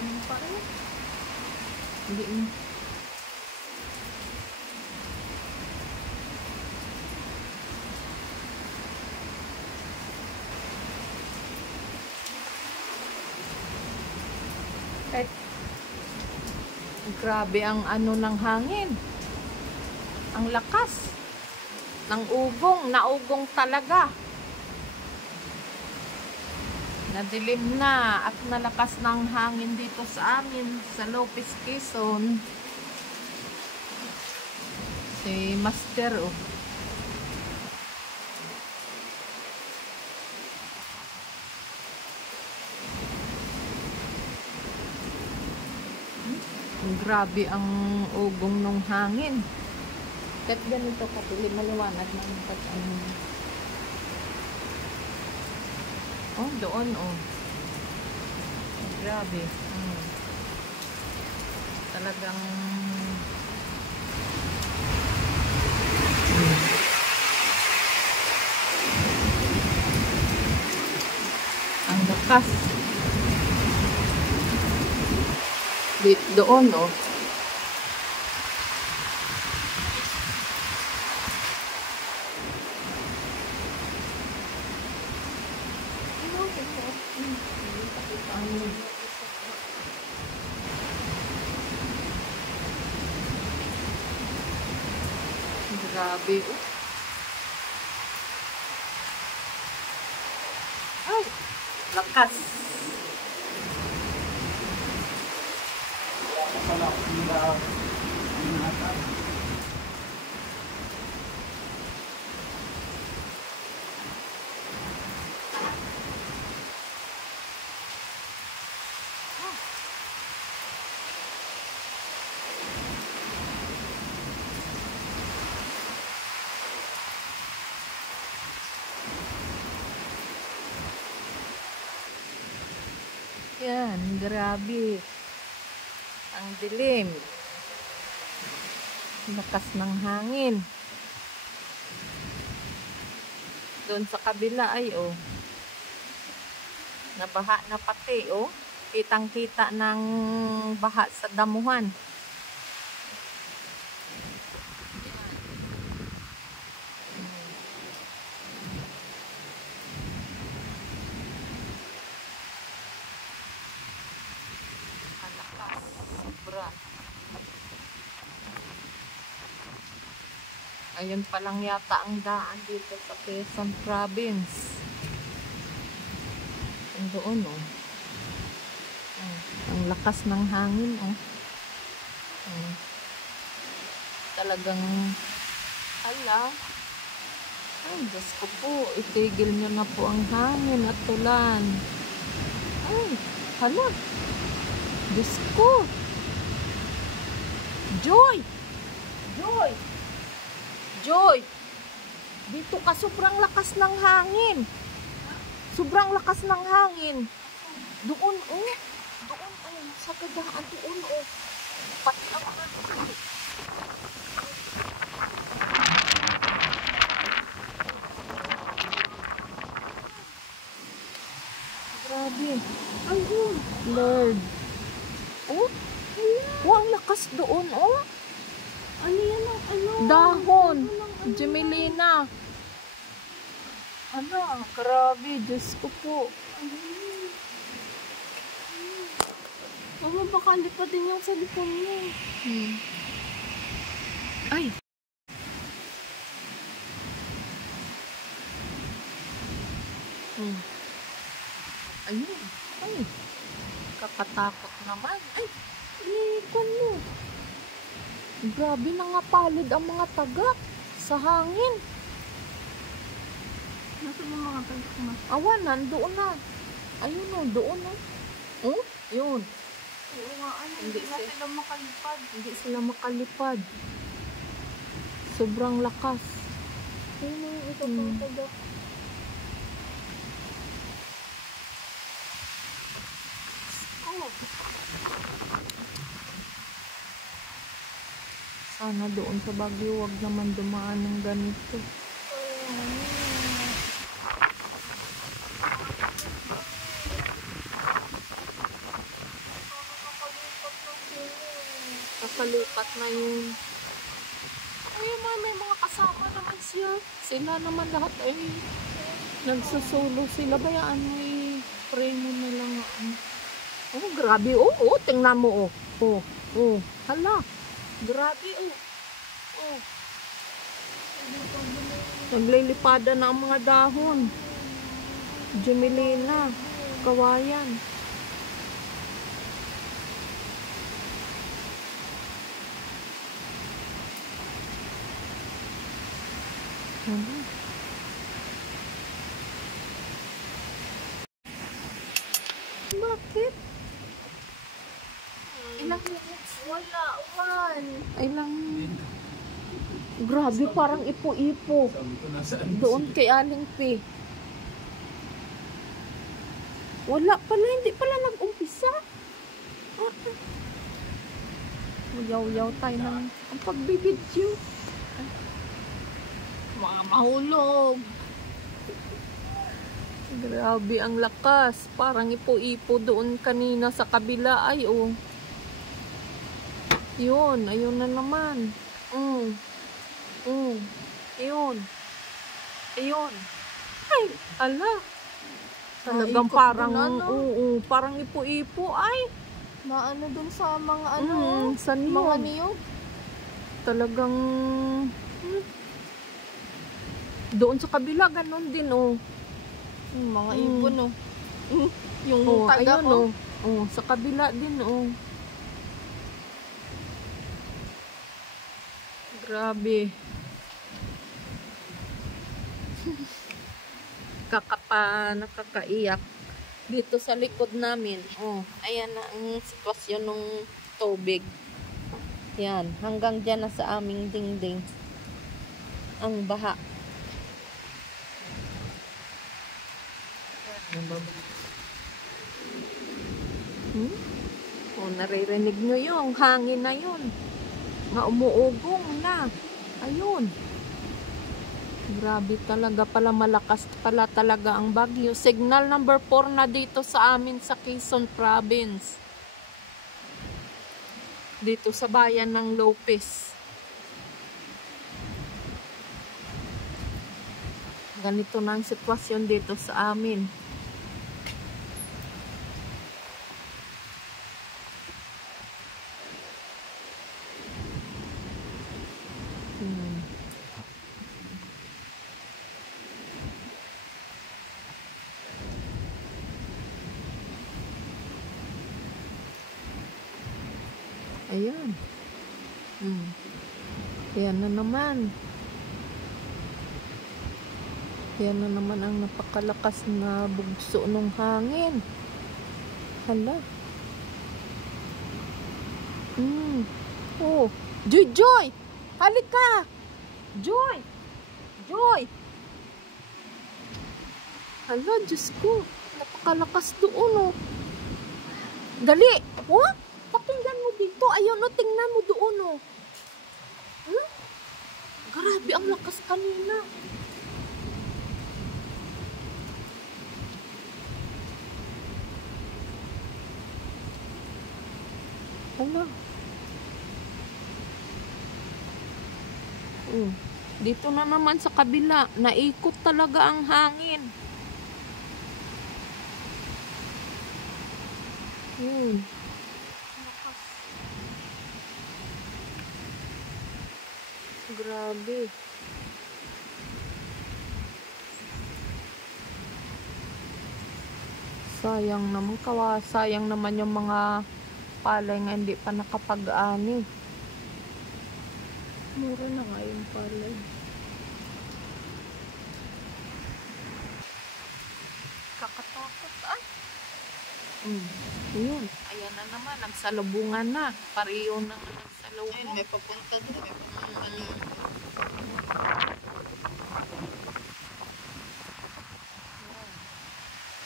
Ganun pa rin. Hindi mo. Grabe ang ano ng hangin. Ang lakas ng ugong. Naugong talaga. Nadilim na at nalakas ng hangin dito sa amin sa Lopez, Quezon. Si Master, oh. Grabe ang ugong ng hangin. Kahit ganito kapili, maliwanag ng pag-ano. Oh, doon, oh. Grabe. Talagang ang lakas. Doon, oh. Grabe, oh. Ay, lakas. Yan, grabe. Ang dilim. Lakas ng hangin. Doon sa kabila ay, oh. Nabaha na pati, oh. Kitang-kita ng baha sa damuhan. Ayun pa lang yata ang daan dito sa Quezon Province. Ang doon, oh. Ang lakas ng hangin, oh. Talagang, ala. Ay, Diyos ko po, itigil nyo na po ang hangin at tulan. Ay, hala. Diyos ko. Joy! Joy! Joy! Dito ka, sobrang lakas ng hangin. Sobrang lakas ng hangin. Doon, oh. Doon, oh. Sa gadaan, doon, oh. Pati ang hangin. Grabe. Ay, oh. Lord. Oh? Oh, ang lakas doon, oh. Ano yan ang ano? Dahon. Gemelina. Ano? Grabe. Diyos ko po. Mama, baka lipa din yung sa likod mo. Ay. Ayun. Ay. Kakatakot naman. Ay. Inikon mo. Grabe na nga palid ang mga tagak sa hangin. Nasaan yung mga tagak mo? Awan, nandoon na. Ayun, oh, doon, oh. Oh? Yun. Oo nga, ano, hindi na sila makalipad. Hindi sila makalipad. Sobrang lakas. Ayun yung ito pang tagak. Sana doon sa Baguio, wag naman dumaan ng ganito. nakalukat na yung may mga kasama naman siya. Sila naman lahat ay nagsusolo sila. Bayaan mo i-pray mo na lang. Oh, grabe. Oh, tingnan mo. Hala. Grabe. Oh. Naglilipada na ang mga dahon. Gemelina. Kawayan. Bakit? Ilang minutes? Wala. Ilang... Grabe, parang ipo-ipo. Doon kay Aling P. Wala pala, hindi pala nag-umpisa. Yaw-yaw tayo ng ang pagbibidyo. Mga mahulog. Grabe ang lakas. Parang ipo-ipo doon kanina sa kabila. Ay, oh. Yun, ayun na naman. Ayun. Ay, ala. Talagang Naikot parang, dun, ano? parang ipo-ipo. Ay, Maano dun sa mga saan mga yun? niyog. Talagang, doon sa kabila, ganun din, oh. Mga ibon, oh. Yung Oh, taga ayun, ko. oh. Sa kabila din, oh. Grabe. Nakakaiyak. Dito sa likod namin, oh, ayan na ang sitwasyon ng tubig. Yan, hanggang dyan na sa aming dingding. Ang baha. Oh, naririnig nyo yung hangin na yun. Umuugong na. Ayun. Grabe talaga pala, malakas pala talaga ang bagyo. Signal number 4 na dito sa amin sa Quezon Province. Dito sa bayan ng Lopez. Ganito na ang sitwasyon dito sa amin. Ayan. Ayan na naman. Ayan na naman ang napakalakas na bugso ng hangin. Hala. Oh. Joy! Halika! Joy! Hala, Diyos ko. Napakalakas doon, oh. Dali! Oh? Pakinggan mo dito. Ayun, oh, tingnan mo doon, oh. Grabe, ang lakas kanina. Hala. Dito na naman sa kabila. Naikot talaga ang hangin. Grabe. Sayang naman yung mga palay nga hindi pa nakapag-ani. Mura na nga yung palay. Kakatakot, ay. Ayun. Ayan na naman, nagsalubungan na. Pareho na nagsalubong. Ayun, may papunta doon. May papunta doon.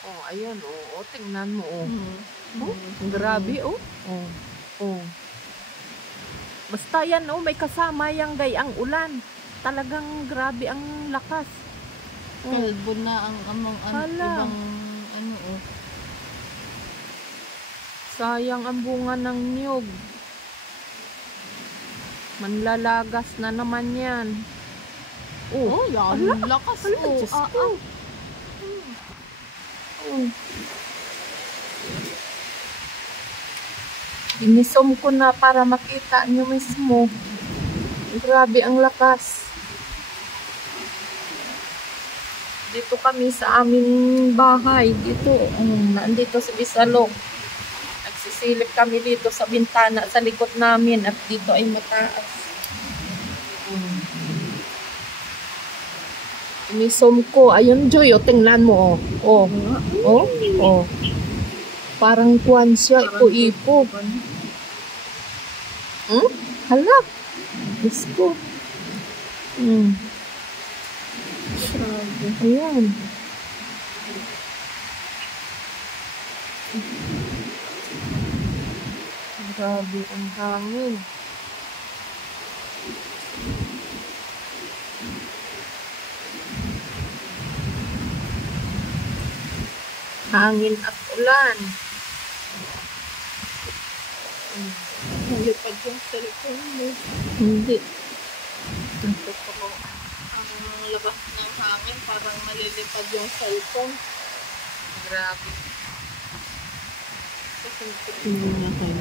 Oh, ayan, oh. Tingnan mo, oh. Grabe, oh. Basta yan, oh, may kasama yang gayang ulan. Talagang grabe ang lakas. Kalbo na ang among ibang oh. Sayang ang bunga ng niyog. Manlalagas na naman yan. Oh, yan. Ala, Lakas. ala, Oh, Diyos ko. Oh. Inisom ko na para makita nyo mismo. Grabe ang lakas. Dito kami sa aming bahay. Dito, nandito sa Bisalok. Nagsisilip kami dito sa bintana sa likod namin at dito ay mataas. Inisom ko. Ayun, Joy. O, tingnan mo. O. Parang kuwan siya. Ipo-ipo. Hala. Diyos ko. Ayan. Grabe ang hangin. Hangin at ulan. nalipad yung cellphone mo. Hindi. Ito po. Ang labas ng hangin, parang nalilipad yung cellphone. Grabe. Kasi tingnan natin.